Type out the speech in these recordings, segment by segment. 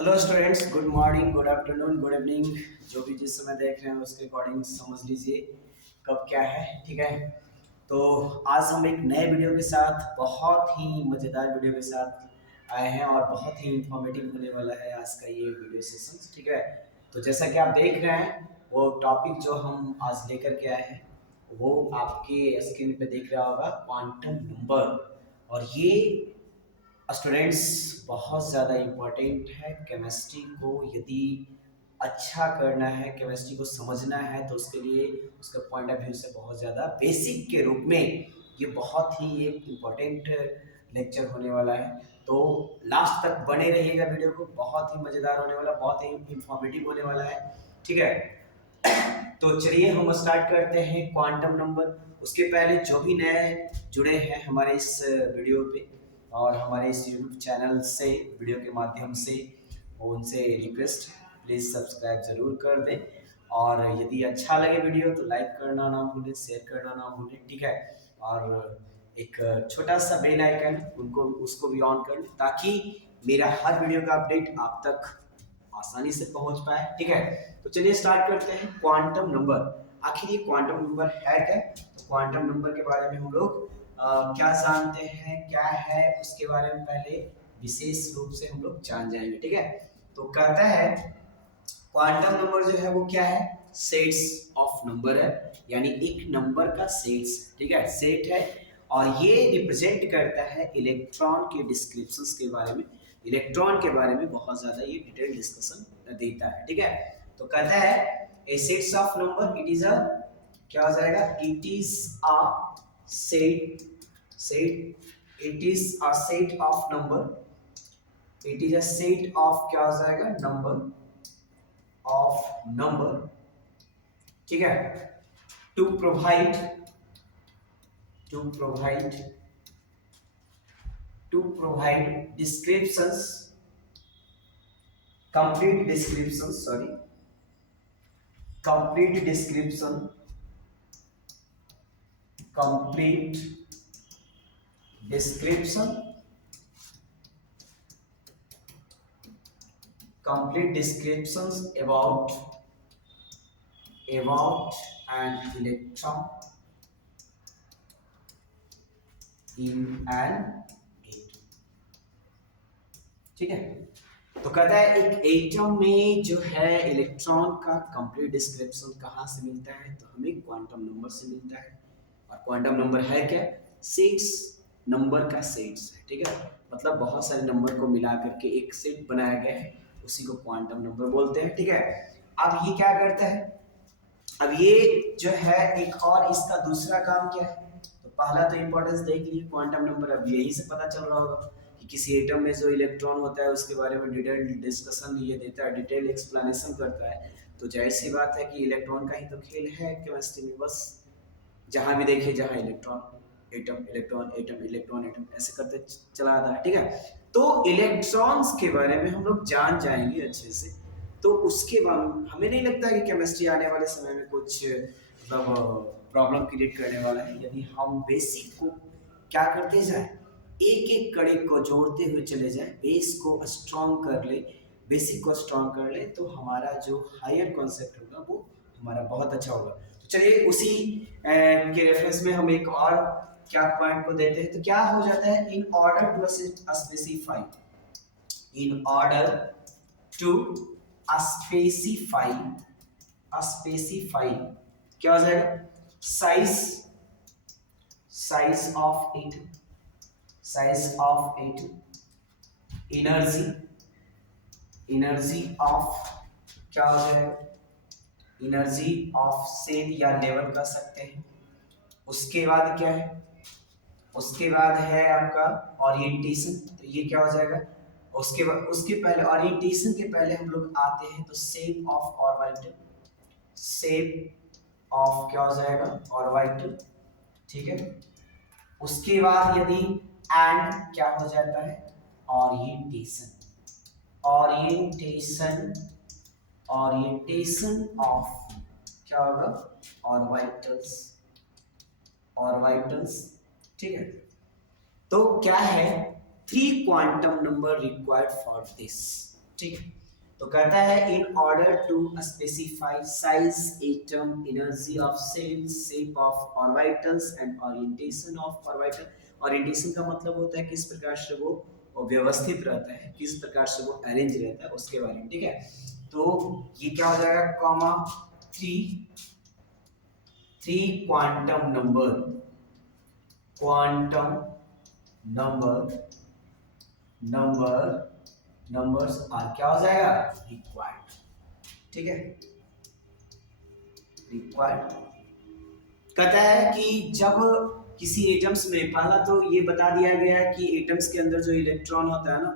Hello students, good morning, good afternoon, good evening. जो भी जिस समय देख रहे हैं उसके अकॉर्डिंग समझ लीजिए कब क्या है। ठीक है, तो आज हम एक नए वीडियो के साथ, बहुत ही मज़ेदार वीडियो के साथ आए हैं और बहुत ही इंफॉर्मेटिव होने वाला है आज का ये वीडियो सेशन। ठीक है, तो जैसा कि आप देख रहे हैं वो टॉपिक जो हम आज लेकर के आए हैं वो आपके स्क्रीन पे दिख रहा होगा, क्वांटम नंबर। और ये स्टूडेंट्स बहुत ज़्यादा इम्पोर्टेंट है। केमिस्ट्री को यदि अच्छा करना है, केमिस्ट्री को समझना है, तो उसके लिए उसका पॉइंट ऑफ व्यू से बहुत ज़्यादा बेसिक के रूप में ये बहुत ही एक इम्पोर्टेंट लेक्चर होने वाला है। तो लास्ट तक बने रहिएगा, वीडियो को बहुत ही मज़ेदार होने वाला, बहुत ही इंफॉर्मेटिव होने वाला है। ठीक है, तो चलिए हम स्टार्ट करते हैं क्वांटम नंबर। उसके पहले जो भी नए जुड़े हैं हमारे इस वीडियो पे और हमारे इस यूट्यूब चैनल से वीडियो के माध्यम से, उनसे रिक्वेस्ट, प्लीज़ सब्सक्राइब ज़रूर कर दें। और यदि अच्छा लगे वीडियो तो लाइक करना ना भूलें, शेयर करना ना भूलें। ठीक है, और एक छोटा सा बेल आइकन उनको उसको भी ऑन कर लें ताकि मेरा हर वीडियो का अपडेट आप तक आसानी से पहुंच पाए। ठीक है, तो चलिए स्टार्ट करते हैं। क्वांटम नंबर, आखिर ये क्वांटम नंबर है क्या? तो क्वांटम नंबर के बारे में हम लोग क्या जानते हैं, क्या है, उसके बारे में पहले विशेष रूप से हम लोग जान जाएंगे। ठीक है, तो कहता है क्वांटम नंबर जो है वो क्या है? सेट्स ऑफ नंबर है, यानी एक नंबर का सेट्स। ठीक है, सेट है और ये रिप्रेजेंट करता है इलेक्ट्रॉन के डिस्क्रिप्शंस के बारे में। इलेक्ट्रॉन के बारे में बहुत ज्यादा ये डिटेल डिस्कशन देता है। ठीक है, तो कहता है a sets of number, it is a, क्या हो जाएगा, it is a set, set, it is a set of number, it is a set of, क्या हो जाएगा, नंबर ऑफ नंबर। ठीक है, to provide, to provide, to provide descriptions, complete description, sorry, complete description, complete description, complete descriptions about, about an electron in an atom. ठीक है, तो कहता है एक एटम में जो है इलेक्ट्रॉन का कंप्लीट डिस्क्रिप्शन कहाँ से मिलता है? तो हमें क्वांटम नंबर से मिलता है। और क्वांटम नंबर है क्या? सेट्स, नंबर का सेट्स है। ठीक है, मतलब बहुत सारे नंबर को मिला करके एक सेट बनाया गया है, उसी को क्वांटम नंबर बोलते हैं। ठीक है, अब ये क्या करता है? अब ये जो है एक और इसका दूसरा काम क्या है? तो पहला तो इंपॉर्टेंस देख लिए क्वांटम नंबर, अब यही से पता चल रहा होगा कि किसी एटम में जो इलेक्ट्रॉन होता है उसके बारे में डिटेल डिस्कशन ये देता है, डिटेल एक्सप्लेनेशन करता है। तो जाहिर सी बात है कि इलेक्ट्रॉन का ही तो खेल है केमिस्ट्री में। बस जहां भी देखिए, जहां electron, atom, electron, atom, electron, atom, ऐसे करते चला आता है। ठीक है, तो इलेक्ट्रॉन्स के बारे में हम लोग जान जाएंगे अच्छे से। तो उसके बाद हमें नहीं लगता है कि केमिस्ट्री आने वाले समय में कुछ मतलब प्रॉब्लम क्रिएट करने वाला है, यदि हम बेसिक को क्या करते जाए, एक एक कड़ी को जोड़ते हुए चले जाए, बेस को स्ट्रॉन्ग कर ले, बेसिक को स्ट्रॉन्ग कर ले, तो हमारा जो हायर कॉन्सेप्ट होगा वो हमारा बहुत अच्छा होगा। तो चलिए उसी के रेफरेंस में हम एक और क्या पॉइंट को देते हैं। तो क्या हो जाता है, in order to specify, in order to specify, specify, क्या हो जाएगा, size, size of atom, size of atom, energy, energy of, क्या हो जाएगा, एनर्जी ऑफ सेल या लेवल कर सकते हैं। उसके बाद क्या है, उसके बाद है आपका ओरिएंटेशन, तो ये क्या हो जाएगा, उसके बाद, उसके पहले ओरिएंटेशन के पहले हम लोग आते हैं तो shape of orbital, shape of, क्या हो जाएगा, ऑर्बिटल। ठीक है, उसके बाद यदि एंड क्या हो जाता है, ओरिएंटेशन, ओरिएंटेशन, ओरिएंटेशन ऑफ, क्या होगा, ऑर्बिटल्स, ऑर्बिटल्स। ठीक है, तो क्या है, three quantum number required for this. ठीक है। तो कहता है in order to specify size, atom, energy of cell, shape of orbitals and orientation of orbital. Orientation का मतलब होता है किस प्रकार से वो व्यवस्थित रहता है, किस प्रकार से वो अरेंज रहता है, उसके बारे में। ठीक है, तो ये क्या हो जाएगा, comma three, three quantum number, quantum number, numbers are क्या हो जाएगा, रिक्वायर्ड। ठीक है, रिक्वायर्ड। कहता है कि जब किसी एटम्स में, पहला तो ये बता दिया गया है कि एटम्स के अंदर जो इलेक्ट्रॉन होता है ना,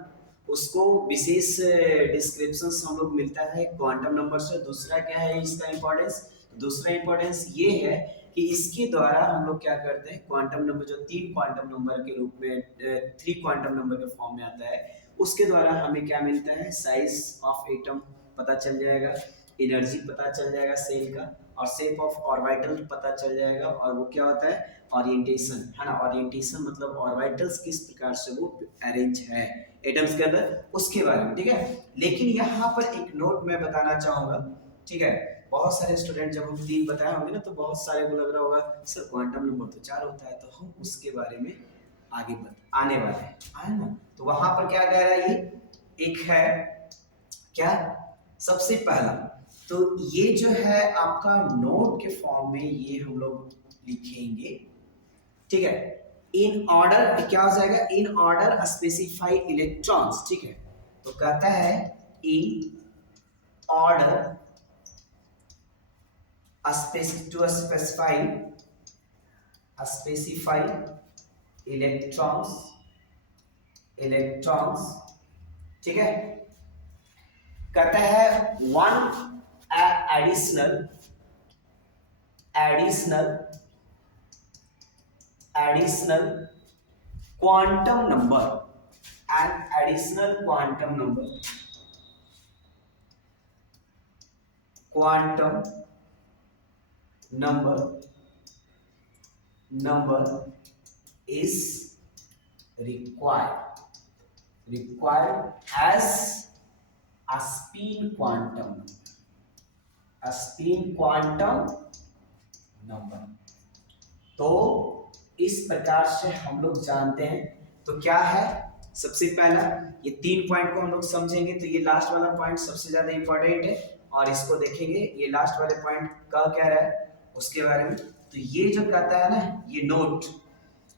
उसको विशेष डिस्क्रिप्शंस हम लोग मिलता है क्वांटम नंबर से। दूसरा क्या है इसका इंपॉर्टेंस, दूसरा इंपॉर्टेंस ये है कि इसके द्वारा हम लोग क्या करते हैं, क्वांटम नंबर जो तीन क्वांटम नंबर के रूप में, थ्री क्वांटम नंबर के फॉर्म में आता है, उसके द्वारा हमें क्या मिलता है, साइज ऑफ एटम पता चल जाएगा, एनर्जी पता चल जाएगा सेल का, और शेप ऑफ ऑर्बिटल पता चल जाएगा। और वो क्या होता है, ओरिएंटेशन, है ना। ओरिएंटेशन मतलब ऑर्बिटल्स किस प्रकार से वो अरेंज है एटम्स के अंदर, उसके बारे में। ठीक है, लेकिन यहाँ पर एक नोट मैं बताना चाहूंगा। ठीक है, बहुत सारे स्टूडेंट जब हम तीन बताए होंगे ना, तो बहुत सारे को लग रहा होगा सर क्वांटम नंबर तो चार होता है, तो हम उसके बारे में आगे आने वाले हैं, है ना। तो वहां पर क्या कह रहा है, ये एक है क्या, सबसे पहला तो ये जो है आपका नोट के फॉर्म में ये हम लोग लिखेंगे। ठीक है, इन ऑर्डर क्या हो जाएगा, इन ऑर्डर स्पेसिफाई इलेक्ट्रॉन्स। ठीक है, तो कहता है in order to specify electrons, electrons. ठीक है, कहता है one additional, additional, additional quantum number, an additional quantum number, quantum number is required, required as a spin quantum number, a spin quantum number। तो इस प्रकार से हम लोग जानते हैं। तो क्या है, सबसे पहला ये तीन पॉइंट को हम लोग समझेंगे। तो ये लास्ट वाला पॉइंट सबसे ज्यादा इंपॉर्टेंट है, और इसको देखेंगे ये लास्ट वाले पॉइंट का क्या रहा है उसके बारे में। तो ये जो कहता है ना, ये नोट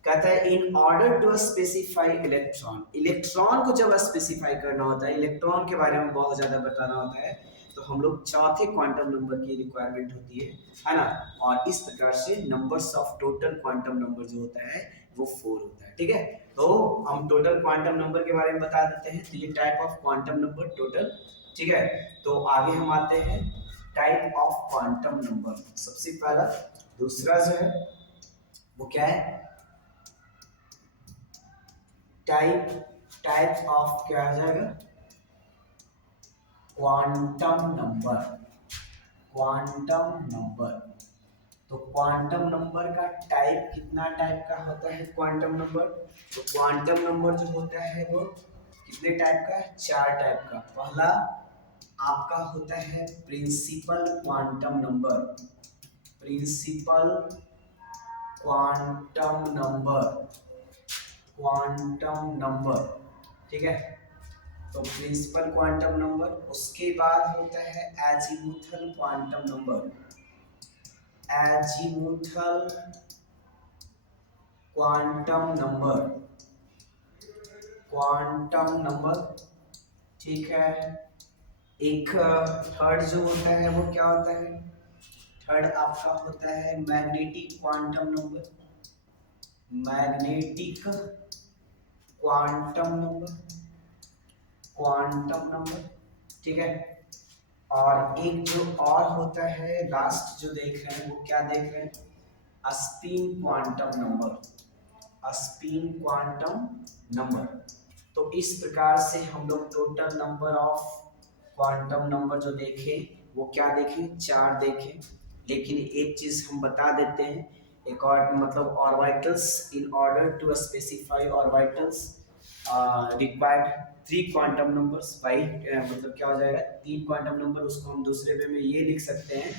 कहता है in order to specify electron, electron को जब स्पेसिफाई करना होता है, इलेक्ट्रॉन के बारे में बहुत ज्यादा बताना होता है, तो हम लोग चौथे क्वांटम नंबर की रिक्वायरमेंट होती है ना। और इस प्रकार से numbers of total quantum number जो होता है वो 4 होता है। ठीक है, तो हम टोटल क्वांटम नंबर के बारे में बता देते हैं। तो ये type of quantum number total. ठीक है, तो आगे हम आते हैं टाइप ऑफ क्वांटम नंबर। सबसे पहला, दूसरा जो है वो क्या है, टाइप ऑफ क्या आ जाएगा, क्वांटम नंबर, क्वांटम नंबर। तो क्वांटम नंबर का टाइप, कितना टाइप का होता है क्वांटम नंबर, तो क्वांटम नंबर जो होता है वो कितने टाइप का है, 4 टाइप का। पहला आपका होता है principal quantum number, principal quantum number, quantum number. ठीक है, तो प्रिंसिपल क्वांटम नंबर। उसके बाद होता है azimuthal quantum number, azimuthal quantum number, quantum number. ठीक है, एक थर्ड जो होता है वो क्या होता है, थर्ड आपका होता है magnetic quantum number, magnetic quantum number, quantum number. ठीक है, और एक जो और होता है लास्ट जो देख रहे हैं वो क्या देख रहे हैं, spin quantum number, spin quantum number. तो इस प्रकार से हम लोग total number of quantum number जो देखे वो क्या देखे, 4 देखे। लेकिन एक चीज हम बता देते हैं, एक और मतलब orbitals, in order to specify orbitals required 3 quantum numbers by मतलब क्या हो जाएगा 3 क्वांटम नंबर, उसको हम दूसरे वे में ये लिख सकते हैं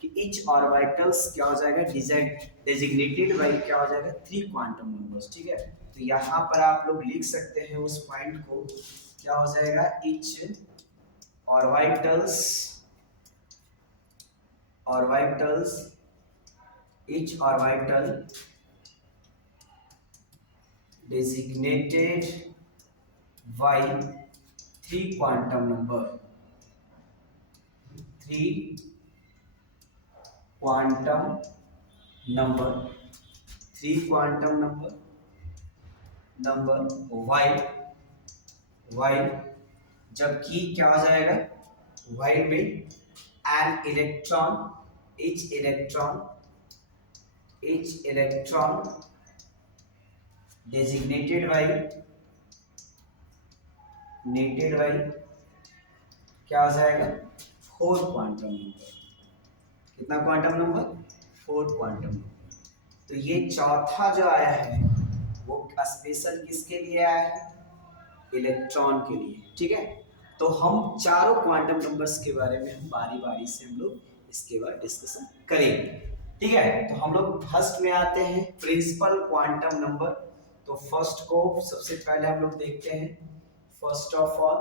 कि ईच ऑर्बिटल्स क्या हो जाएगा डेजिग्नेटेड बाई क्या हो जाएगा 3 क्वांटम नंबर्स। ठीक है, तो यहाँ पर आप लोग लिख सकते हैं उस पॉइंट को, क्या हो जाएगा each orbitals orbitals each orbital designated by 3 quantum number 3 quantum number 3 quantum number while जबकि क्या हो जाएगा while में an each electron designated by क्या हो जाएगा 4 क्वांटम नंबर। कितना क्वांटम नंबर 4 क्वांटम नंबर। तो ये चौथा जो आया है वो स्पेशल किसके लिए आया है इलेक्ट्रॉन के लिए। ठीक है, तो हम चारों क्वांटम नंबर्स के बारे में हम बारी बारी से हम लोग इसके बाद डिस्कशन करेंगे। ठीक है, तो हम लोग फर्स्ट में आते हैं प्रिंसिपल क्वांटम नंबर। तो फर्स्ट को सबसे पहले हम लोग देखते हैं, first of all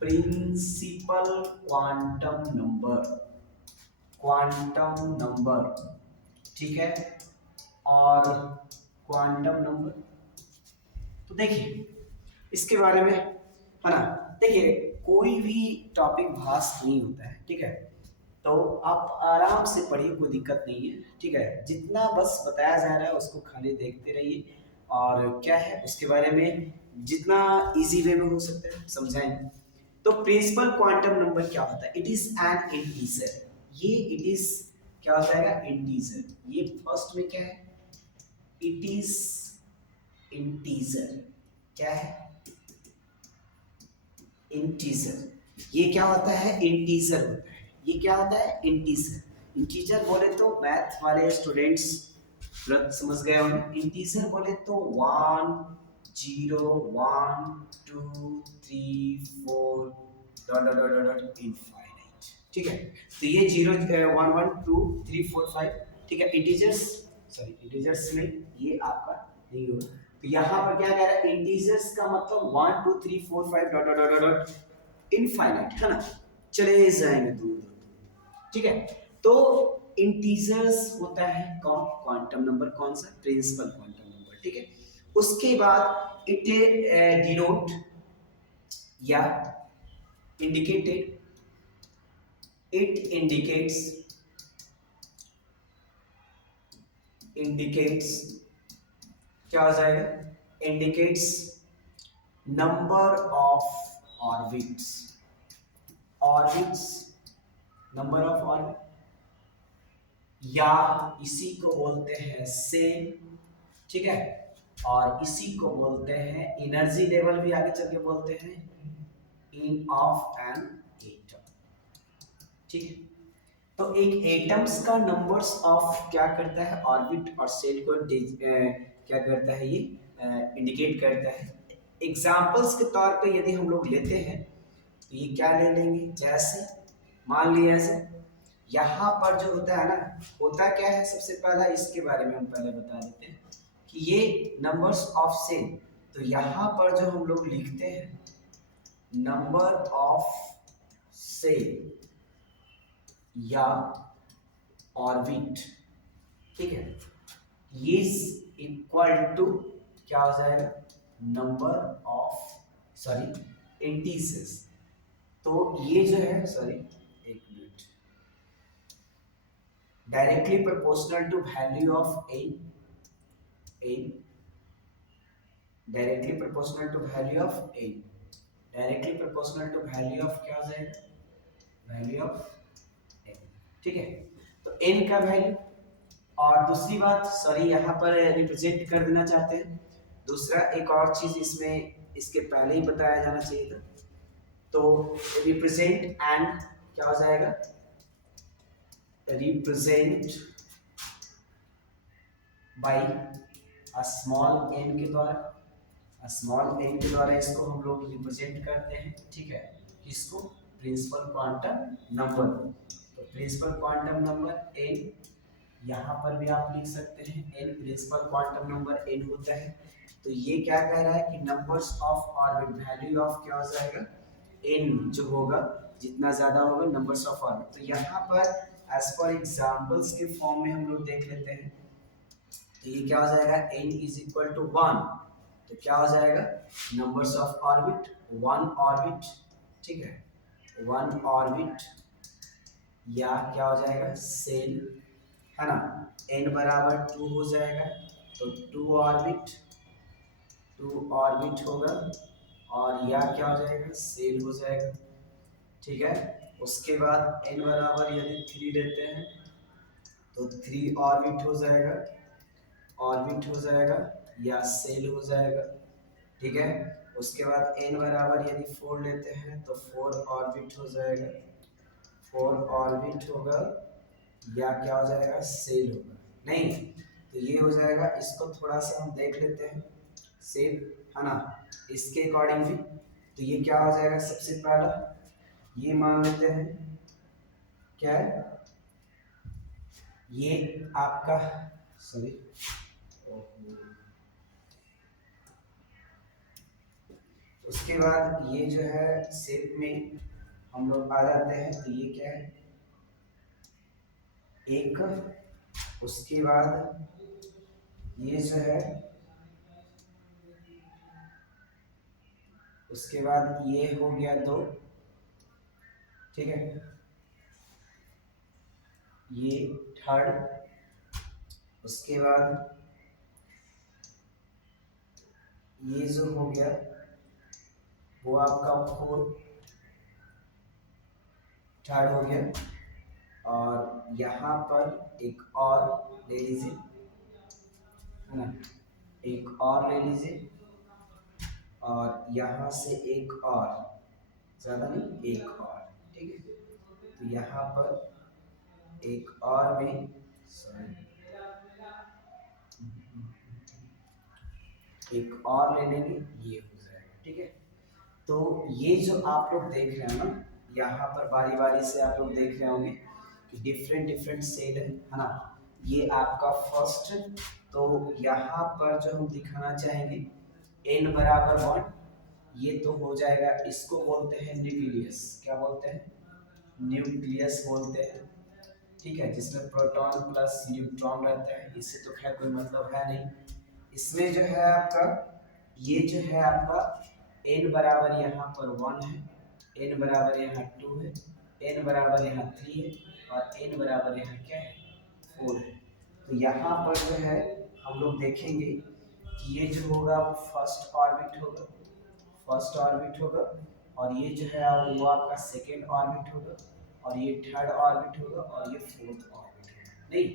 principal quantum number. ठीक है, और क्वांटम नंबर तो देखिए इसके बारे में है ना, देखिए कोई भी टॉपिक भास्ट नहीं होता है। ठीक है, तो आप आराम से पढ़िए, कोई दिक्कत नहीं है। ठीक है, जितना बस बताया जा रहा है उसको खाली देखते रहिए और क्या है उसके बारे में जितना इजी वे में हो सकता है समझाएंगे। तो प्रिंसिपल क्वांटम नंबर क्या होता है, इट इज एन इंटीजर। ये इट इज क्या हो जाएगा इंटीजर। ये फर्स्ट में क्या है इट इज इंटीजर। क्या है इंटीजर। ये क्या होता है इंटीजर होता है। ये क्या होता है इंटीजर। इंटीजर बोले तो मैथ वाले स्टूडेंट्स तुरंत समझ गए होंगे। इंटीजर बोले तो 1 0 1 2 3 4 dot dot dot dot infinite. ठीक है, तो ये 0 1 1 2 3 4 5। ठीक है, इंटीजर्स में ये आपका नहीं होगा। तो यहाँ पर क्या कह रहा है इंटीजर्स का मतलब 1 2 3 4 5 dot dot dot dot infinite है ना, चले जाएंगे दूर दूर। ठीक है, तो इंटीजर्स होता है कौन क्वांटम नंबर, कौन सा प्रिंसिपल क्वांटम नंबर। ठीक है, उसके बाद इट डिनोट या इंडिकेटेड इट इंडिकेट्स क्या हो जाएगा indicates number of orbits number of orbit, या इसी को बोलते हैं सेल। ठीक है, और इसी को बोलते हैं एनर्जी लेवल भी आगे चल के बोलते हैं इन ऑफ एन एटम। ठीक है, तो एक एटम्स का नंबर्स ऑफ क्या करता है ऑर्बिट और सेल को क्या करता है ये इंडिकेट करता है। एग्जांपल्स के तौर पे यदि हम लोग लेते हैं तो ये क्या ले लेंगे, जैसे मान लिया ऐसे यहाँ पर जो होता है ना, होता क्या है सबसे पहला इसके बारे में हम पहले बता देते हैं कि ये नंबर्स ऑफ सेल। तो यहाँ पर जो हम लोग लिखते हैं नंबर ऑफ सेल या ऑर्बिट, ठीक है, ये इक्वल टू क्या हो जाएगा नंबर ऑफ इंटीजर्स। तो ये जो है एक minute, directly proportional to value of n directly proportional to value of n directly proportional to value of क्या हो जाएगा वैल्यू ऑफ एन। ठीक है, तो एन का वैल्यू, और दूसरी बात यहाँ पर रिप्रेजेंट कर देना चाहते हैं। दूसरा एक और चीज इसमें इसके पहले ही बताया जाना चाहिए था, तो रिप्रेजेंट एंड क्या हो जाएगा represent by a small n के द्वारा स्मॉल एन के द्वारा इसको हम लोग रिप्रेजेंट करते हैं, ठीक है, किसको, प्रिंसिपल क्वांटम नंबर। तो प्रिंसिपल क्वांटम नंबर एन, यहाँ पर भी आप लिख सकते हैं n, principal quantum number n होता है। तो ये क्या कह रहा है कि numbers of orbit, value of क्या हो जाएगा, एन जो होगा, जितना ज्यादा होगा नंबर्स ऑफ ऑर्बिट। तो यहाँ पर एज पर एग्जांपल्स के फॉर्म में हम लोग देख लेते हैं। तो ये क्या हो जाएगा, n इज इक्वल टू 1, तो क्या हो जाएगा, numbers of orbit, one orbit, ठीक है, वन ऑर्बिट, या क्या हो जाएगा, सेल, है ना, n बराबर 2 हो जाएगा, तो 2 ऑर्बिट, 2 ऑर्बिट होगा, और या क्या हो जाएगा, सेल हो जाएगा, ठीक है। उसके बाद n बराबर यदि 3 लेते हैं तो 3 ऑर्बिट हो जाएगा, ऑर्बिट हो जाएगा, या सेल हो जाएगा, ठीक है। उसके बाद n बराबर यदि 4 लेते हैं तो 4 ऑर्बिट हो जाएगा, 4 ऑर्बिट होगा, या क्या हो जाएगा, सेल होगा, नहीं, तो ये हो जाएगा। इसको थोड़ा सा हम देख लेते हैं सेम, है ना, इसके अकॉर्डिंग भी। तो ये क्या हो जाएगा, सबसे पहला ये मान लेते हैं, क्या है ये आपका, सॉरी, उसके बाद ये जो है शेप में हम लोग आ जाते हैं। तो ये क्या है, एक, उसके बाद ये जो है, उसके बाद ये हो गया 2, ठीक है, ये थर्ड, उसके बाद ये जो हो गया वो आपका 4, थर्ड हो गया। और यहाँ पर एक और ले लीजिए, है ना, एक और ले लीजिए, और यहाँ से एक और, ज़्यादा नहीं, एक और, ठीक है। तो यहाँ पर एक और में, सॉरी, एक और ले लेंगे, ये हो जाएगा, ठीक है। तो ये जो आप लोग देख रहे हैं ना, यहाँ पर बारी बारी से आप लोग देख रहे होंगे कि डिफरेंट डिफरेंट सेल है ना। ये आपका फर्स्ट, तो यहाँ पर जो हम दिखाना चाहेंगे n बराबर 1, ये तो हो जाएगा, इसको बोलते हैं न्यूक्लियस, क्या बोलते हैं, न्यूक्लियस बोलते हैं, ठीक है, जिसमें प्रोटॉन प्लस न्यूट्रॉन रहता है। इससे तो खैर कोई मतलब है नहीं। इसमें जो है आपका, ये जो है आपका n बराबर यहाँ पर 1 है, n बराबर यहाँ 2 है, n बराबर यहाँ 3 है, और n बराबर यहाँ क्या है, 4 है। तो यहाँ पर जो है हम लोग देखेंगे कि ये जो होगा वो फर्स्ट ऑर्बिट होगा, फर्स्ट ऑर्बिट होगा, और ये जो है वो आपका सेकेंड ऑर्बिट होगा, और ये थर्ड ऑर्बिट होगा, और ये फोर्थ ऑर्बिट होगा, नहीं,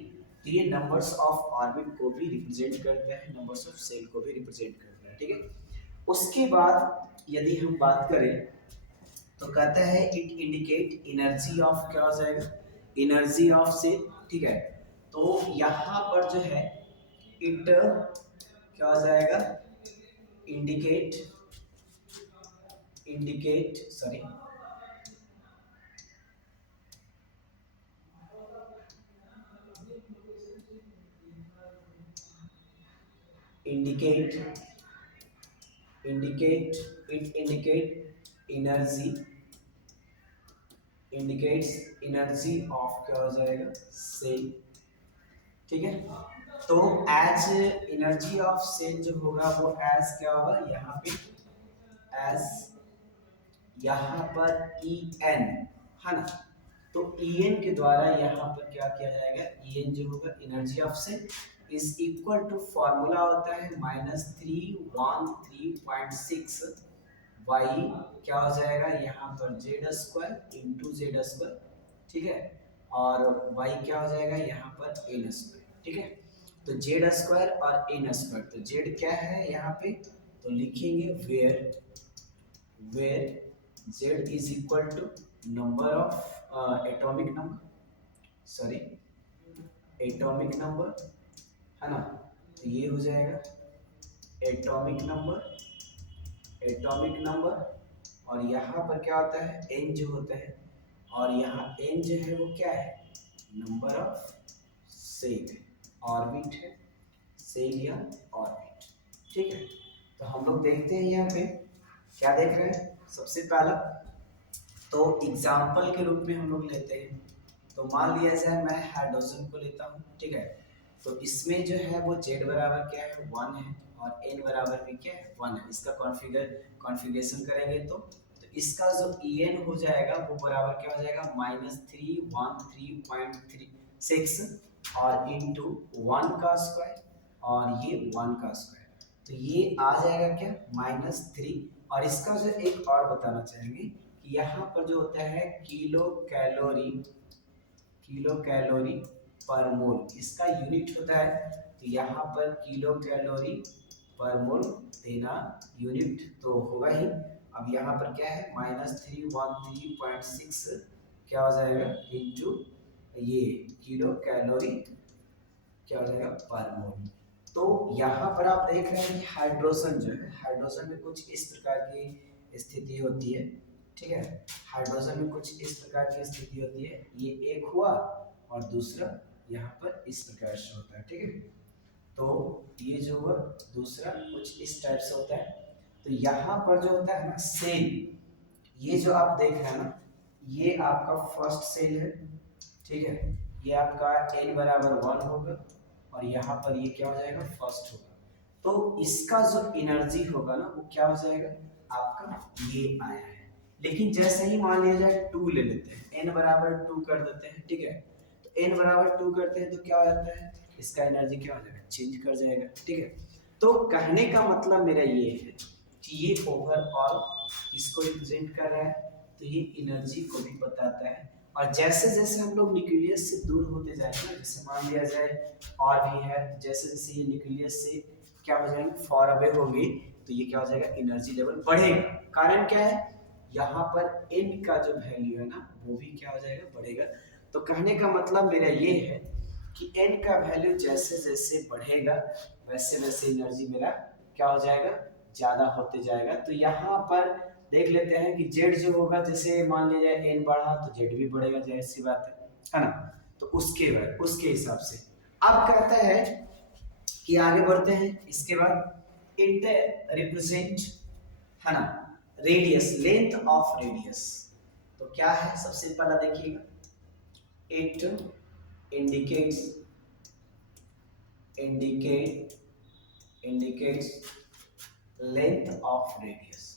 तो ये नंबर्स ऑफ ऑर्बिट को भी रिप्रेजेंट करता है, नंबर्स ऑफ सेल को भी रिप्रेजेंट करता है, ठीक है। उसके बाद यदि हम बात करें तो कहता है इट इंडिकेट एनर्जी ऑफ, क्या हो जाएगा, एनर्जी ऑफ सेल, ठीक है। तो यहाँ पर जो है इट क्या हो जाएगा, indicate, indicate, sorry, indicate, indicate, it indicate energy, indicates energy of, क्या हो जाएगा, सेल, ठीक है। तो एज एनर्जी ऑफ सेल जो होगा वो एज क्या होगा, यहाँ पे एज, यहाँ पर ई एन, है ना, तो ई एन के द्वारा यहाँ पर क्या किया जाएगा, ई एन जो होगा energy of cell is equal to, formula होता है -313.6 वाई, क्या हो जाएगा यहाँ पर Z square into Z square, ठीक है, और वाई क्या हो जाएगा यहाँ पर एन स्क्वायर, ठीक है। तो जेड स्क्वायर और एन स्क्वायर, तो जेड क्या है यहाँ पे, तो लिखेंगे where, where Z is equal to number of atomic number, sorry, atomic number, है ना, तो ये हो जाएगा एटॉमिक नंबर, एटॉमिक नंबर, और यहाँ पर क्या होता है n जो होता है, और यहाँ n जो है वो क्या है नंबर ऑफ सेल ऑर्बिट है, सेल या ऑर्बिट। ठीक है, तो हम लोग देखते हैं यहाँ पे क्या देख रहे हैं। सबसे पहला तो एग्जाम्पल के रूप में हम लोग लेते हैं, तो मान लिया जाए मैं हाइड्रोजन को लेता हूँ। ठीक है, तो इसमें जो है वो z बराबर क्या है 1 है, और n बराबर भी क्या है 1 है। इसका कॉन्फ़िगरेशन करेंगे तो इसका जो En हो जाएगा वो बराबर क्या हो जाएगा -313.36 और इंटू 1 का स्क्वायर और ये 1 का स्क्वायर, तो ये आ जाएगा क्या -3। और इसका जो एक और बताना चाहेंगे कि यहाँ पर जो होता है किलो कैलोरी पर मोल, इसका यूनिट होता है, तो यहाँ पर किलो कैलोरी पर मोल देना यूनिट तो होगा ही। अब यहाँ पर क्या है -313.6 क्या हो जाएगा इंटू ये किलो कैलोरी क्या हो जाएगा पर मोल। तो यहाँ पर आप देख रहे हैं कि हाइड्रोजन जो है, हाइड्रोजन में कुछ इस प्रकार की स्थिति होती है। ठीक है, हाइड्रोजन में कुछ इस प्रकार की स्थिति होती है, ये एक हुआ और दूसरा यहाँ पर इस प्रकार से होता है। ठीक है, तो ये जो हुआ दूसरा कुछ इस टाइप से होता है। तो यहाँ पर जो होता है ना सेल, ये जो आप देख रहे हैं ना, ये आपका फर्स्ट सेल है। ठीक है, ये आपका n बराबर 1 होगा, और यहाँ पर ये क्या हो जाएगा फर्स्ट होगा। तो इसका जो एनर्जी होगा ना वो क्या हो जाएगा आपका ये आया है। लेकिन जैसे ही मान लिया जाए 2 ले लेते हैं, n बराबर 2 कर देते हैं। ठीक है, तो n बराबर 2 करते हैं तो क्या हो जाता है इसका एनर्जी क्या हो जाएगा चेंज कर जाएगा। ठीक है, तो कहने का मतलब मेरा ये है कि ये ओवरऑल इसको रिप्रेजेंट कर रहा है, तो ये एनर्जी को भी बताता है। और जैसे जैसे हम लोग न्यूक्लियस से दूर होते जाएंगे ना, जैसे मान लिया जाए और भी है, जैसे जैसे ये न्यूक्लियस से क्या हो जाएंगे फॉर अवे होंगे, तो ये क्या हो जाएगा एनर्जी लेवल बढ़ेगा। कारण क्या है यहाँ पर n का जो वैल्यू है ना वो भी क्या हो जाएगा बढ़ेगा। तो कहने का मतलब मेरा ये है कि n का वैल्यू जैसे जैसे बढ़ेगा वैसे वैसे एनर्जी मेरा क्या हो जाएगा ज्यादा होते जाएगा। तो यहाँ पर देख लेते हैं कि z जो होगा, जैसे मान लिया जाए n बढ़ा तो z भी बढ़ेगा, जाहिर सी बात है ना। तो उसके हिसाब से अब कहता है कि आगे बढ़ते हैं। इसके बाद इट रिप्रेजेंट है ना रेडियस, लेंथ ऑफ रेडियस। तो क्या है सबसे पहला देखिएगा, it indicates length of radius.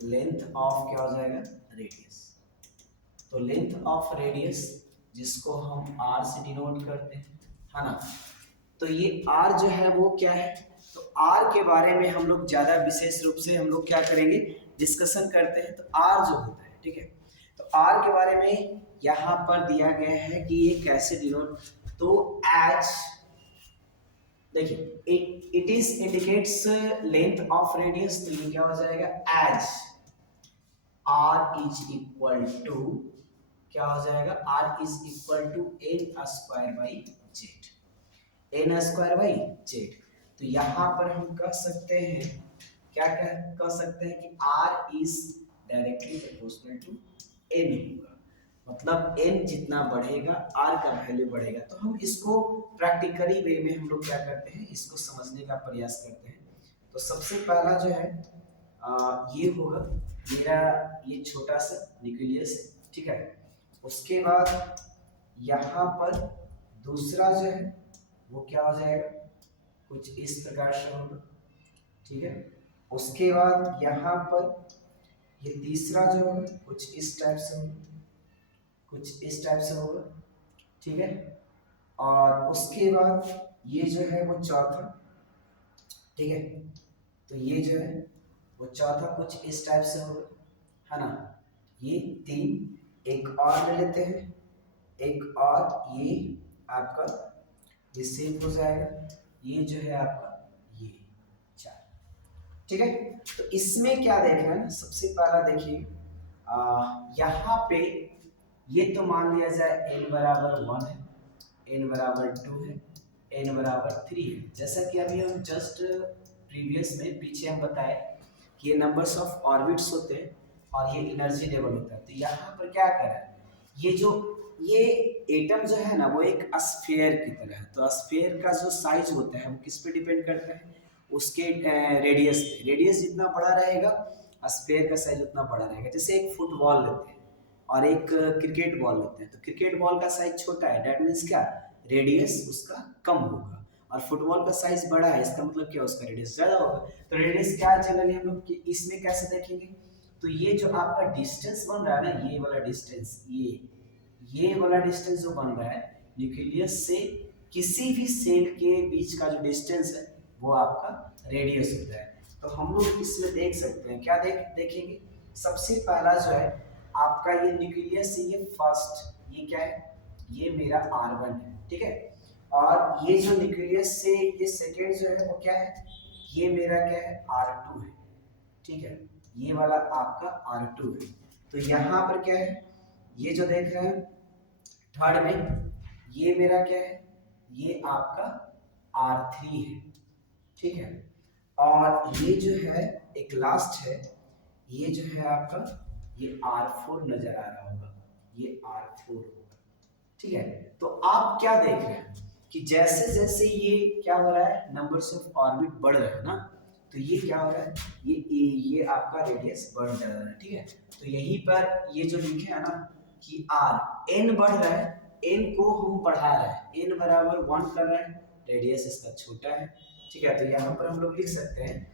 Length of क्या हो जाएगा रेडियस, तो लेंथ ऑफ रेडियस जिसको हम r से डिनोट करते हैं है ना। तो ये r जो है वो क्या है, तो r के बारे में हम लोग ज्यादा विशेष रूप से हम लोग क्या करेंगे डिस्कशन करते हैं। तो r जो होता है ठीक है, तो r के बारे में यहाँ पर दिया गया है कि ये कैसे डिनोट, तो एज देखिए it is indicates length of radius, तो ये क्या हो जाएगा as r is equal to क्या हो जाएगा r is equal to n square by Z, n square by Z. तो यहाँ पर हम कह सकते हैं क्या कह सकते हैं कि r is directly proportional to n होगा, मतलब n जितना बढ़ेगा r का वैल्यू बढ़ेगा। तो हम इसको प्रैक्टिकली वे में हम लोग क्या करते हैं इसको समझने का प्रयास करते हैं। तो सबसे पहला जो है ये होगा मेरा ये छोटा सा न्यूक्लियस है। ठीक है, उसके बाद यहाँ पर दूसरा जो है वो क्या हो जाएगा कुछ इस प्रकार से होगा। ठीक है, उसके बाद यहाँ पर ये तीसरा जो होगा कुछ इस टाइप से होगा, कुछ इस टाइप से होगा। ठीक है, और उसके बाद ये जो है वो चौथा। ठीक है, तो ये जो है वो चौथा कुछ इस टाइप से होगा है ना। ये तीन, एक और ले लेते हैं, एक और ये आपका ये सेम हो जाएगा, ये जो है आपका ये चार। ठीक है, तो इसमें क्या देख रहे हैं सबसे पहला देखिए यहाँ पे ये तो मान लिया जाए n बराबर 1 है, n बराबर 2 है, n बराबर 3 है। जैसा कि अभी हम जस्ट प्रीवियस में पीछे हम बताए कि ये नंबर्स ऑफ ऑर्बिट्स होते हैं और ये एनर्जी लेवल होता है। तो यहाँ पर क्या कर रहा है, ये एटम जो है ना वो एक स्फीयर की तरह है। तो स्फीयर का जो साइज होता है वो किस पे डिपेंड करता है, उसके रेडियस पे। रेडियस जितना बड़ा रहेगा स्फीयर का साइज उतना बड़ा रहेगा। जैसे एक फुटबॉल लेते हैं और एक क्रिकेट बॉल लेते हैं, तो क्रिकेट बॉल का साइज छोटा है, दैट मीन्स क्या, रेडियस उसका कम होगा। और फुटबॉल का साइज बड़ा है, इसका मतलब क्या, उसका रेडियस ज्यादा होगा। तो रेडियस क्या जनरली हम लोग इसमें कैसे देखेंगे, तो ये जो आपका डिस्टेंस बन रहा है ना, ये वाला डिस्टेंस, ये वाला डिस्टेंस जो बन रहा है न्यूक्लियस से किसी भी सेल के बीच का जो डिस्टेंस है वो आपका रेडियस होता है। तो हम लोग इसमें देख सकते हैं, क्या देखेंगे, सबसे पहला जो है आपका ये न्यूक्लियस से ये फर्स्ट, ये क्या है, ये मेरा R1 है, ठीक है। और ये जो न्यूक्लियस से ये सेकेंड जो है वो क्या है, ये मेरा क्या है, R2 है, ठीक है। ये वाला आपका R2 है। तो यहाँ पर क्या है, ये जो देख रहे हैं थर्ड में, ये मेरा क्या है, ये आपका R3 है, ठीक है। और ये जो है एक लास्ट है, ये जो है आपका ये R4 नजर आ रहा होगा, ये R4 होगा, ठीक है। तो आप क्या देख रहे हैं कि जैसे जैसे ये क्या हो रहा है, नंबर्स ऑफ ऑर्बिट बढ़ रहा है ना, तो ये क्या हो रहा है, ये आपका रेडियस बढ़ जा रहा है, ठीक है। तो यहीं पर ये जो लिखे है ना कि R n बढ़ रहा है, n को हम बढ़ा रहे हैं, n बराबर 1 कर रहे हैं, रेडियस इसका छोटा है, ठीक है। तो यहाँ पर हम लोग लिख सकते हैं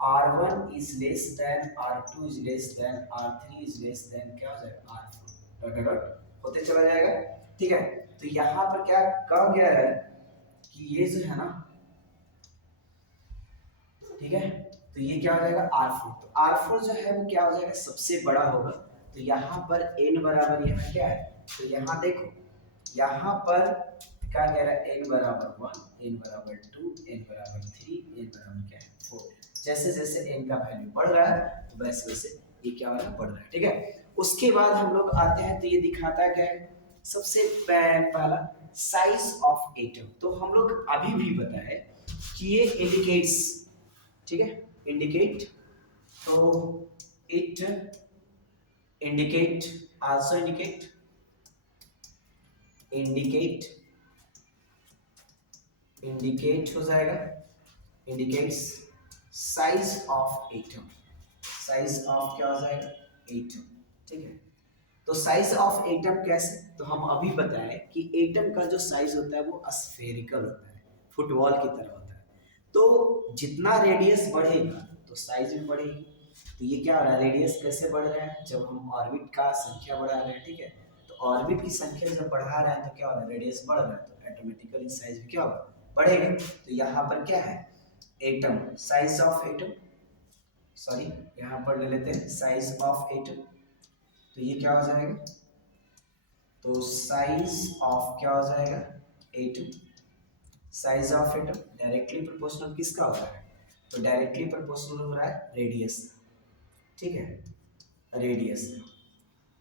R1 is less than, R2 is less than, R3 is less than, क्या हो जाएगा, R4 डॉट डॉट डॉट होते चला जाएगा, ठीक है। तो यहाँ पर क्या कहा गया है कि ये जो है ना, ठीक है, तो ये क्या हो जाएगा R4। तो R4 जो है वो क्या हो जाएगा, सबसे बड़ा होगा। तो यहाँ पर n बराबर यहाँ क्या है, तो यहाँ देखो, यहाँ पर क्या कह रहा है, n बराबर 1, n बराबर 2, n बराबर 3, n बराबर क्या है 4। जैसे जैसे n का वैल्यू बढ़ रहा है तो वैसे वैसे ये क्या हो रहा है, बढ़ रहा है, ठीक है। उसके बाद हम लोग आते हैं, तो ये दिखाता है क्या है, सबसे पहला साइज ऑफ एटम। तो हम लोग अभी भी पता है कि ये इंडिकेट्स, ठीक है, इंडिकेट, तो it indicate, also indicate, indicate, indicate हो जाएगा, indicates size of atom, size of क्या हो जाएगा, एटम, ठीक है। तो साइज ऑफ एटम कैसे, तो हम अभी बताएं कि एटम का जो साइज होता है वो स्फेरिकल होता है, फुटबॉल की तरह होता है। तो जितना रेडियस बढ़ेगा तो साइज भी बढ़ेगी। तो ये क्या हो रहा है, रेडियस कैसे बढ़ रहा है, जब हम ऑर्बिट का संख्या बढ़ा रहे हैं, ठीक है। तो ऑर्बिट की संख्या जब बढ़ा रहे हैं तो क्या हो रहा है, रेडियस बढ़ रहा है, तो ऑटोमेटिकली साइज भी क्या होगा, बढ़ेगा। तो यहाँ पर क्या है, atom, size of atom, sorry यहाँ पर ले लेते हैं साइज ऑफ एटम। तो ये क्या हो जाएगा, तो साइज ऑफ क्या हो जाएगा, atom, size of atom directly proportional किसका हो रहा है, तो डायरेक्टली प्रोपोर्शनल हो रहा है रेडियस, ठीक है, रेडियस।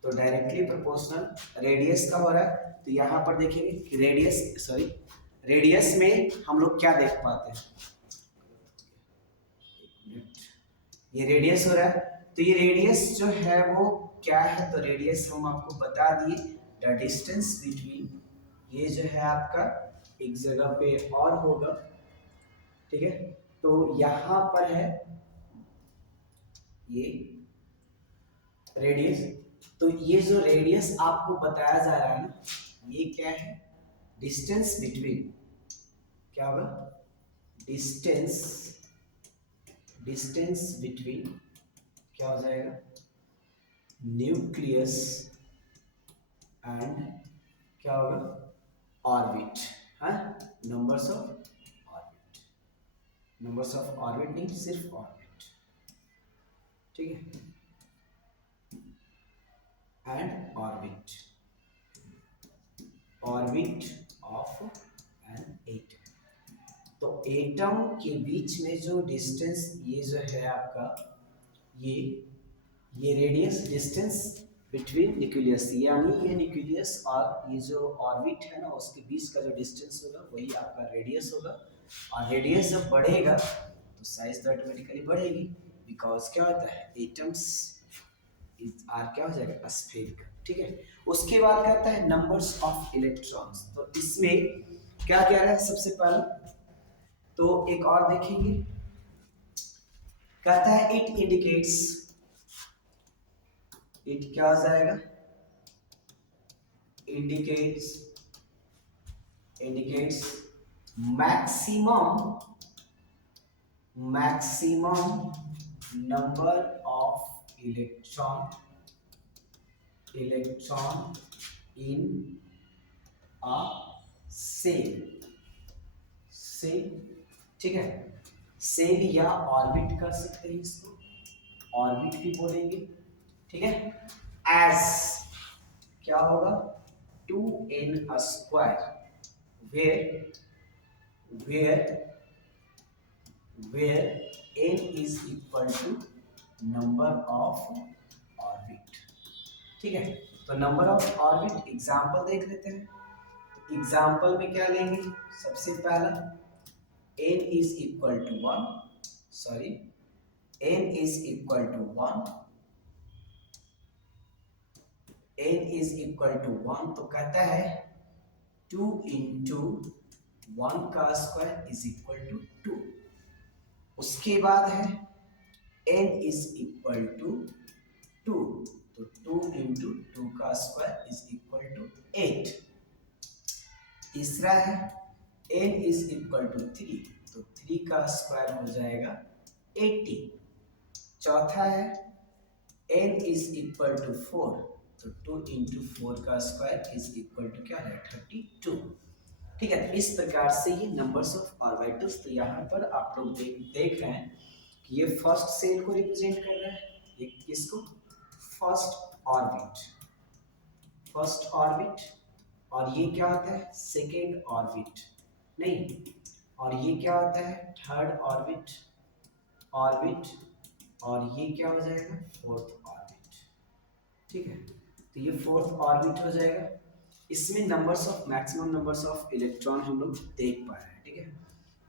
तो डायरेक्टली प्रोपोर्शनल रेडियस का हो रहा है। तो यहाँ पर देखेंगे कि रेडियस, सॉरी रेडियस में हम लोग क्या देख पाते हैं, ये रेडियस हो रहा है। तो ये रेडियस जो है वो क्या है, तो रेडियस हम आपको बता दिए, द डिस्टेंस बिटवीन, ये जो है आपका एक जगह पे और होगा, ठीक है। तो यहाँ पर है ये रेडियस। तो ये जो रेडियस आपको बताया जा रहा है ना, ये क्या है, डिस्टेंस बिटवीन, क्या होगा, डिस्टेंस, डिस्टेंस बिटवीन क्या हो जाएगा, न्यूक्लियस एंड क्या होगा, ऑर्बिट, हाँ, numbers of orbit, numbers of orbit नहीं, सिर्फ ऑर्बिट, ठीक है, and orbit, orbit of an atom. तो एटम के बीच में जो डिस्टेंस, ये जो है आपका, ये रेडियस, डिस्टेंस बिटवीन न्यूक्लियस, यानी ये न्यूक्लियस और ये जो ऑर्बिट है ना उसके बीच का जो डिस्टेंस होगा वही आपका रेडियस होगा। और रेडियस जब बढ़ेगा तो साइज तो ऑटोमेटिकली बढ़ेगी, बिकॉज क्या होता है एटम्स आर क्या हो जाएगा स्फेरिकल, ठीक है। उसके बाद कहता है नंबर्स ऑफ इलेक्ट्रॉन्स, तो इसमें क्या कह रहा है सबसे पहले, तो एक और देखेंगे, कहता है इट इंडिकेट्स, इट क्या हो जाएगा indicates, indicates maximum, maximum number of electron, electron in a cell, cell, ठीक है। सेल या ऑर्बिट कर सकते हैं इसको, ऑर्बिट भी बोलेंगे, ठीक है। एस क्या होगा 2n square, where, where, where n is equal to number of orbit, ठीक है। तो नंबर ऑफ ऑर्बिट एग्जांपल देख लेते हैं, तो एग्जांपल में क्या लेंगे, सबसे पहला n is equal to 1, sorry n is equal to 1, n is equal to 1, तो कहता है 2 इंटू 1 का स्क्वायर इज इक्वल टू 2। उसके बाद है n इज इक्वल टू 2, तो 2 इंटू 2 का स्क्वायर इज इक्वल टू 8। तीसरा है n इज इक्वल टू 3, तो 3 का स्क्वायर हो जाएगा 80। चौथा है n इज इक्वल टू 4, तो 2 इंटू 4 का स्क्वायर इज इक्वल टू क्या है 32, ठीक है। इस प्रकार से ये नंबर्स ऑफ ऑर्बिटल्स, तो यहाँ पर आप लोग देख रहे हैं कि ये फर्स्ट सेल को रिप्रेजेंट कर रहा है, ये किसको, फर्स्ट ऑर्बिट, फर्स्ट ऑर्बिट, और ये क्या होता है सेकेंड ऑर्बिट, नहीं, और ये क्या होता है थर्ड ऑर्बिट, ऑर्बिट, और ये क्या हो जाएगा फोर्थ ऑर्बिट, ठीक है। तो ये फोर्थ ऑर्बिट हो जाएगा। इसमें numbers of maximum numbers of electron हम लोग देख पा रहे हैं, ठीक है।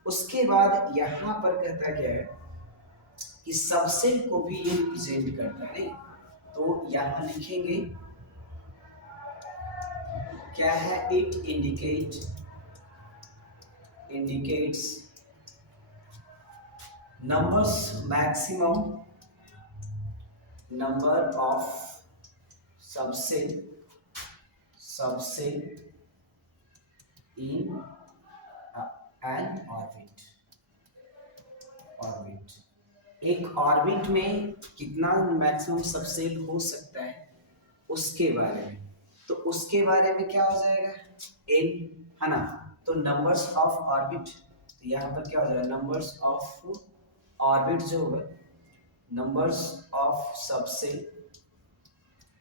उसके बाद यहाँ पर कहता क्या है कि सबसेल को भी ये रिप्रेजेंट करता है, नहीं, तो यहाँ लिखेंगे क्या है, it indicate, indicates numbers maximum number of subset, subset in an orbit, orbit, एक ऑर्बिट में कितना मैक्सिमम सबसेल हो सकता है उसके बारे में, तो उसके बारे में क्या हो जाएगा n, है ना। तो नंबर्स ऑफ ऑर्बिट, तो यहाँ पर क्या हो जाएगा नंबर्स ऑफ ऑर्बिट जो होगा, नंबर्स ऑफ सबसेल,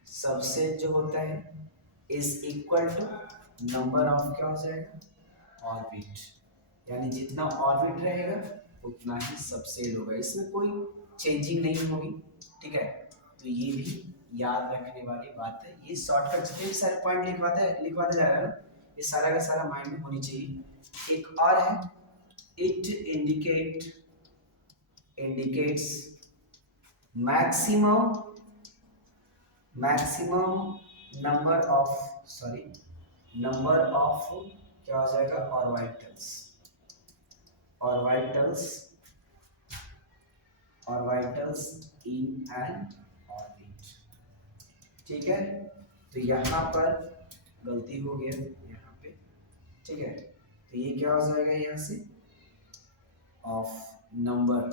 सबसेल जो होता है is equal to number of क्या हो जाएगा ऑर्बिट, यानी जितना ऑर्बिट रहेगा उतना ही सबसेल होगा, इसमें कोई चेंजिंग नहीं होगी, ठीक है। तो ये भी याद रखने वाली बात है, ये शॉर्टकट जितने भी सारे पॉइंट लिखवाते जा रहा है ना, ये सारा का सारा माइंड में होनी चाहिए। एक और है it indicate, indicates maximum, maximum number of, sorry number of क्या हो जाएगा orbitals, orbitals, orbitals in an orbit, ठीक है। तो यहाँ पर गलती हो गया यहाँ पे, ठीक है। तो ये क्या हो जाएगा यहाँ से ऑफ नंबर,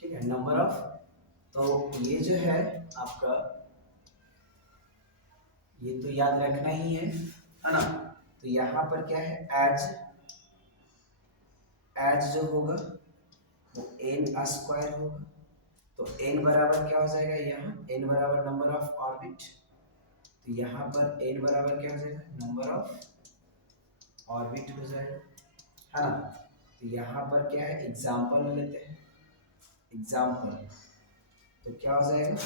ठीक है, नंबर ऑफ, तो ये जो है आपका ये तो याद रखना ही है ना। तो यहाँ पर क्या है एज, एज जो होगा वो n स्क्वायर होगा, तो n बराबर क्या हो जाएगा यहाँ n बराबर नंबर ऑफ ऑर्बिट, तो यहाँ पर n बराबर क्या हो जाएगा नंबर ऑफ ऑर्बिट हो जाएगा, है ना। तो यहाँ पर क्या है एग्जाम्पल में लेते हैं, एग्जाम्पल, तो क्या हो जाएगा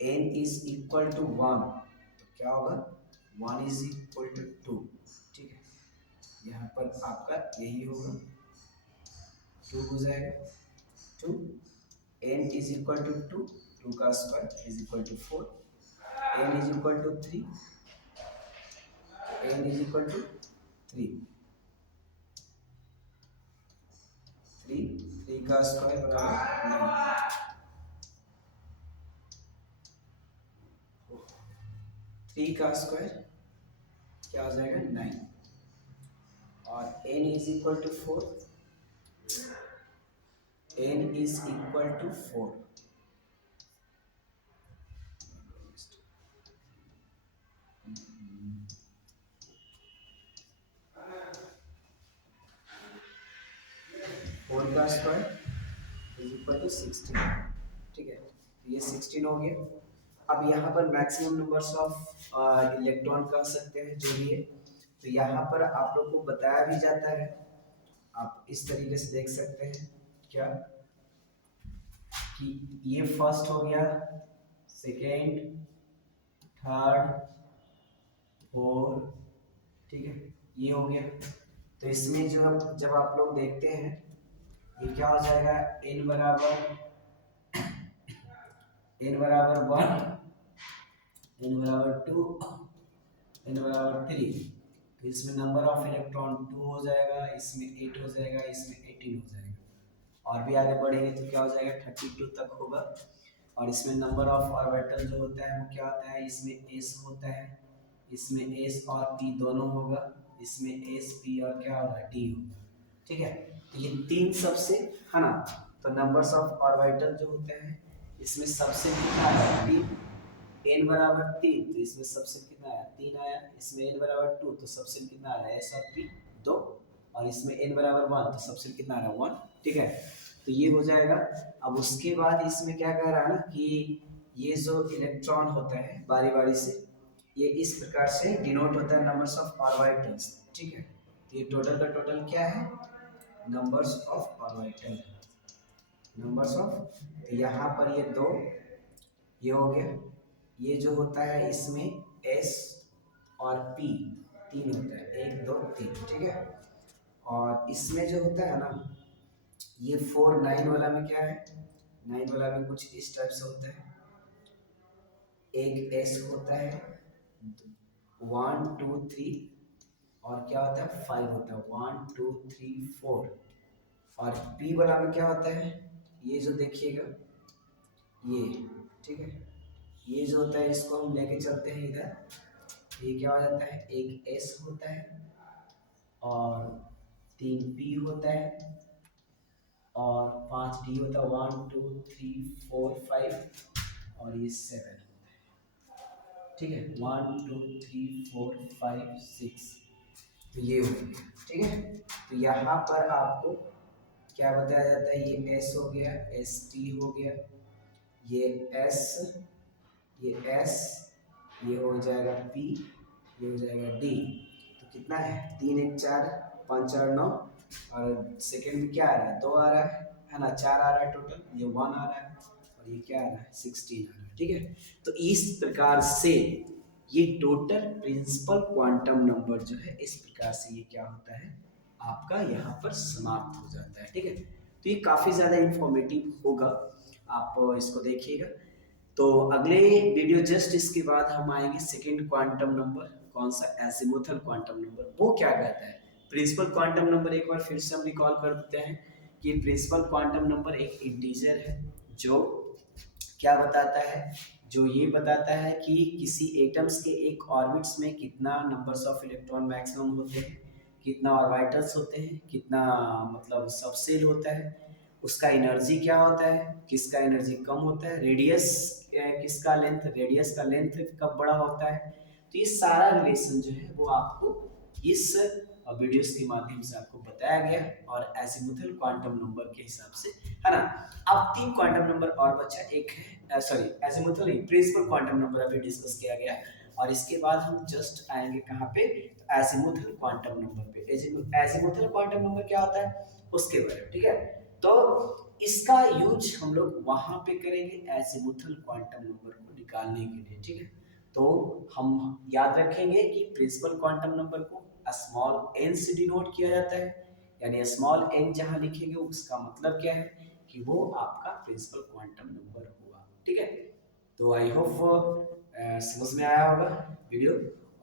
n इज इक्वल टू 1, तो क्या होगा 1 इज इक्वल टू 2, ठीक है। यहाँ पर आपका यही होगा 2 हो जाएगा 2, n is equal to 2, 2 का square is equal to 4, n is equal to 3, n is equal to 3, 3 का स्क्वायर बराबर 9, 3 का स्क्वायर क्या हो जाएगा 9, और n is equal to 4, n is equal to 4, 4 का स्क्वायर इज इक्वल टू 16, ठीक है, ये 16 हो गया। अब यहाँ पर मैक्सिमम नंबर्स ऑफ इलेक्ट्रॉन कह सकते हैं जो भी है, तो यहाँ पर आप लोग को बताया भी जाता है, आप इस तरीके से देख सकते हैं क्या कि ये फर्स्ट हो गया, सेकेंड, थर्ड, फोर्थ, ठीक है, ये हो गया। तो इसमें जो जब आप लोग देखते हैं ये क्या हो जाएगा, n बराबर 1, n बराबर 2, n बराबर 3, तो इसमें नंबर ऑफ इलेक्ट्रॉन 2 हो जाएगा, इसमें 8 हो जाएगा, इसमें 18 हो जाएगा, और भी आगे बढ़ेंगे तो क्या हो जाएगा 32 तक होगा। और इसमें नंबर ऑफ ऑर्बिटल जो होता है वो क्या होता है, इसमें s होता है, इसमें s और p दोनों होगा, इसमें s p और क्या होगा d होगा, ठीक है। तो ये तीन सबसे है ना, तो नंबर्स ऑफ ऑर्बिटल जो होते हैं इसमें सबसे कितना आया 3, n बराबर 3, तो इसमें सबसे कितना आया 3 आया, इसमें n बराबर 2 तो सबसे कितना आ रहा है s और p 2, और इसमें n बराबर 1 तो सबसे कितना आ रहा है 1, ठीक है। तो ये हो जाएगा। अब उसके बाद इसमें क्या कह रहा है ना कि ये जो इलेक्ट्रॉन होता है बारी बारी से ये इस प्रकार से डिनोट होता है नंबर्स ऑफ ऑर्बिटल्स, ठीक है। तो ये टोटल का टोटल क्या है, numbers of orbital, numbers of, तो यहाँ पर ये 2, ये हो गया, ये जो होता है इसमें s और p 3 होता है, 1 2 3, ठीक है। और इसमें जो होता है ना ये 4 9 वाला में क्या है, 9 वाला में कुछ इस टाइप से होता है, एक s होता है, 1 2 3, और क्या होता है 5 होता है, 1 2 3 4, और p वाला में क्या होता है ये जो देखिएगा ये, ठीक है, ये जो होता है इसको हम लेके चलते हैं इधर, ये क्या हो जाता है, एक s होता है और 3 p होता है और 5 d होता है, 1 2 3 4 5, और ये 7 होता है, ठीक है, 1 2 3 4 5 6, तो ये हो गया, ठीक है। तो यहाँ पर आपको क्या बताया जाता है, ये s हो गया, st हो गया, ये s, ये s, ये हो जाएगा p, ये हो जाएगा d, तो कितना है 3 1 4 5 4 9, और सेकेंड में क्या आ रहा है 2 आ रहा है ना, 4 आ रहा है टोटल, ये 1 आ रहा है, और ये क्या आ रहा है 16 आ रहा है, ठीक है। तो इस प्रकार से ये टोटल प्रिंसिपल क्वांटम नंबर जो है इस प्रकार से ये क्या होता है आपका यहाँ पर समाप्त हो जाता है, ठीक है। तो ये काफ़ी ज़्यादा इंफॉर्मेटिव होगा, आप इसको देखिएगा। तो अगले वीडियो जस्ट इसके बाद हम आएंगे सेकेंड क्वांटम नंबर, कौन सा, एजिमुथल क्वांटम नंबर, वो क्या कहता है। प्रिंसिपल क्वांटम नंबर एक बार फिर से हम रिकॉल कर देते हैं कि प्रिंसिपल क्वांटम नंबर एक इंटीजर है जो क्या बताता है, जो ये बताता है कि किसी एटम्स के एक ऑर्बिट्स में कितना नंबर्स ऑफ इलेक्ट्रॉन मैक्सिमम होते हैं, कितना ऑर्बिटल्स होते हैं, कितना मतलब सबसेल होता है, उसका एनर्जी क्या होता है, किसका एनर्जी कम होता है, रेडियस किसका लेंथ, रेडियस का लेंथ कब बड़ा होता है। तो ये सारा रिलेशन जो है वो आपको इस वीडियोस के माध्यम से आपको बताया गया, और एजिमुथल क्वांटम नंबर के हिसाब से, है ना। अब 3 क्वांटम नंबर और बचा, एक है सॉरी एजिमुथल नहीं, प्रिंसिपल क्वांटम नंबर अभी डिस्कस किया गया, और इसके बाद हम जस्ट आएंगे कहाँ पे, एजिमुथल क्वांटम नंबर पे। एजिमुथल क्वांटम नंबर क्या होता है उसके बारे में, ठीक है। तो इसका यूज हम लोग वहां पे करेंगे एजिमुथल क्वांटम नंबर को निकालने के लिए, ठीक है। तो हम याद रखेंगे कि प्रिंसिपल क्वांटम नंबर को स्मॉल n से डिनोट किया जाता है, यानी स्मॉल n जहां लिखेंगे उसका मतलब क्या है कि कि वो आपका प्रिंसिपल क्वांटम नंबर होगा। ठीक है, तो आई होप समझ में आया होगा वीडियो,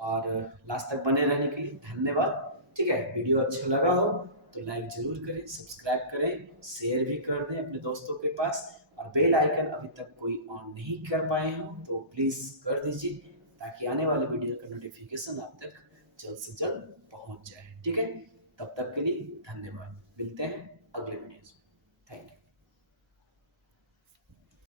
और लास्ट तक बने रहने के लिए धन्यवाद। ठीक है, वीडियो अच्छा लगा हो तो लाइक जरूर करें, सब्सक्राइब करें, शेयर भी कर दें अपने दोस्तों के पास, और बेल आइकन अभी तक कोई ऑन नहीं कर पाए हो तो प्लीज़ कर दीजिए, ताकि आने वाले वीडियो का नोटिफिकेशन आप तक जल्द से जल्द पहुंच जाए। ठीक है, तब तक के लिए धन्यवाद, मिलते हैं अगले वीडियो में।